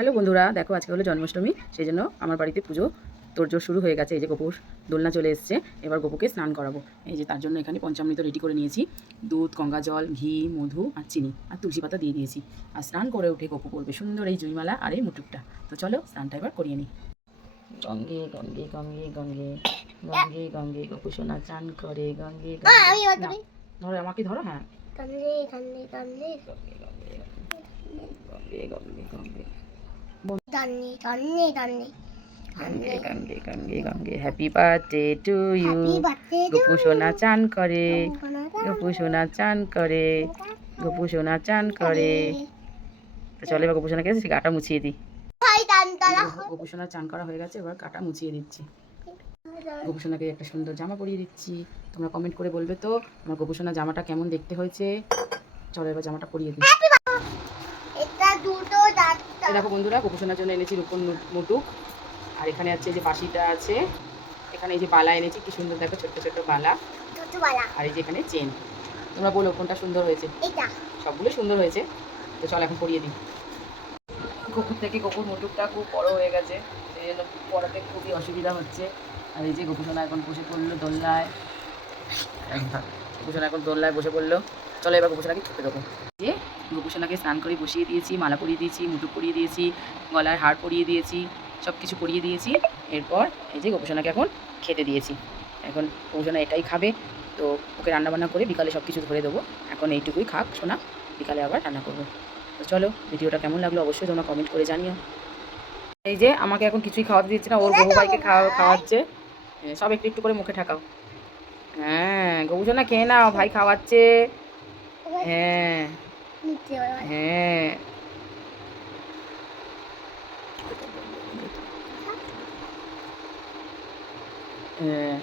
Hello বন্ধুরা, দেখো আজকে হলো জন্মাষ্টমী, সেই জন্য আমার বাড়িতে পুজো তোড়জোড় শুরু হয়ে গেছে। এই যে গোপুর দোলনা চলে এসছে, এবার গোপুকে স্নান করাবো। এই যে তার জন্য এখানে পঞ্চামৃত রেডি করে নিয়েছি, দুধ, গঙ্গা জল, ঘি, মধু আর চিনি আর তুলসী পাতা দিয়ে দিয়েছি। আর স্নান করে উঠে গোপু করবে সুন্দর এই জুইমালা আর এই মুটুকটা। তো চলো স্নানটা এবার করিয়ে নিই। গঙ্গে গঙ্গে গঙ্গে গঙ্গে গঙ্গে গঙ্গে গোপু সোনা চান করে গঙ্গে গঙ্গে। ধরো আমাকে ধরো, হ্যাঁ। গঙ্গে গঙ্গে গঙ্গে গঙ্গে গঙ্গে গঙ্গে গঙ্গে গঙ্গে Danny, Danny, Danny. গঙ্গে গঙ্গে গঙ্গে গঙ্গে happy birthday to you. Happy birthday to Gopu সোনা চান করে, you. গোপু সোনা চান করে, গোপু সোনা চান করে। তো চলো এবার গোপু সোনাকে গাটা মুছিয়ে দিই। Hi, Dantala. গোপু সোনা চান করা হয়ে গেছে, এবার গাটা মুছিয়ে দিচ্ছি। গোপু সোনাকে একটা সুন্দর জামা পরিয়ে দিচ্ছি। তোমরা কমেন্ট করে বলবে তো আমার গোপু সোনা জামাটা কেমন দেখতে হয়েছে। চলো এবার জামাটা পরিয়ে দিই। এটা দুটো দাঁত। এই দেখো বন্ধুরা, গোপু সোনার জন্য এনেছি রূপন মুটুক। আর এখানে আছে যে বাসিটা আছে, এখানে এই যে বালা এনেছি, কি সুন্দর দেখো, ছোট্ট ছোট্ট বালা। ছোটবেলা। আর এই যে এখানে চেন। তোমরা বলো কোনটা সুন্দর হয়েছে। এটা। সবগুলো সুন্দর হয়েছে। তো চল এখন পরিয়ে দিই। গোপুর থেকে গোপুর মুটুকটা খুব বড় হয়ে গেছে, সেই জন্য পড়াতে খুবই অসুবিধা হচ্ছে। আর এই যে গোপু সোনা এখন বসে পড়লো দোলনায়। গোপু সোনা এখন দোলনায় বসে পড়লো। চলো এবার গোপু সোনাকে খেতে দেবো। যে গোপু সোনাকে স্নান করে বসিয়ে দিয়েছি, মালা পরিয়ে দিয়েছি, মুটুক পরিয়ে দিয়েছি, গলায় হার পরিয়ে দিয়েছি, সব কিছু পরিয়ে দিয়েছি। এরপর এই যে গোপু সোনাকে এখন খেতে দিয়েছি। এখন গোপু সোনা এটাই খাবে। তো ওকে রান্নাবান্না করে বিকালে সব কিছু ধরে দেবো। এখন এইটুকুই খাক সোনা, বিকালে আবার রান্না করবো। তো চলো, ভিডিওটা কেমন লাগলো অবশ্যই তোমরা কমেন্ট করে জানিও। এই যে আমাকে এখন কিছুই খাওয়াতে দিচ্ছে না, ওর গবু ভাইকে খাওয়াচ্ছে। সব একটু একটু করে মুখে ঠাকাও। হ্যাঁ গবু সোনা খেয়ে নাও, ভাই খাওয়াচ্ছে। হ্যাঁ হ্যাঁ। হ্যাঁ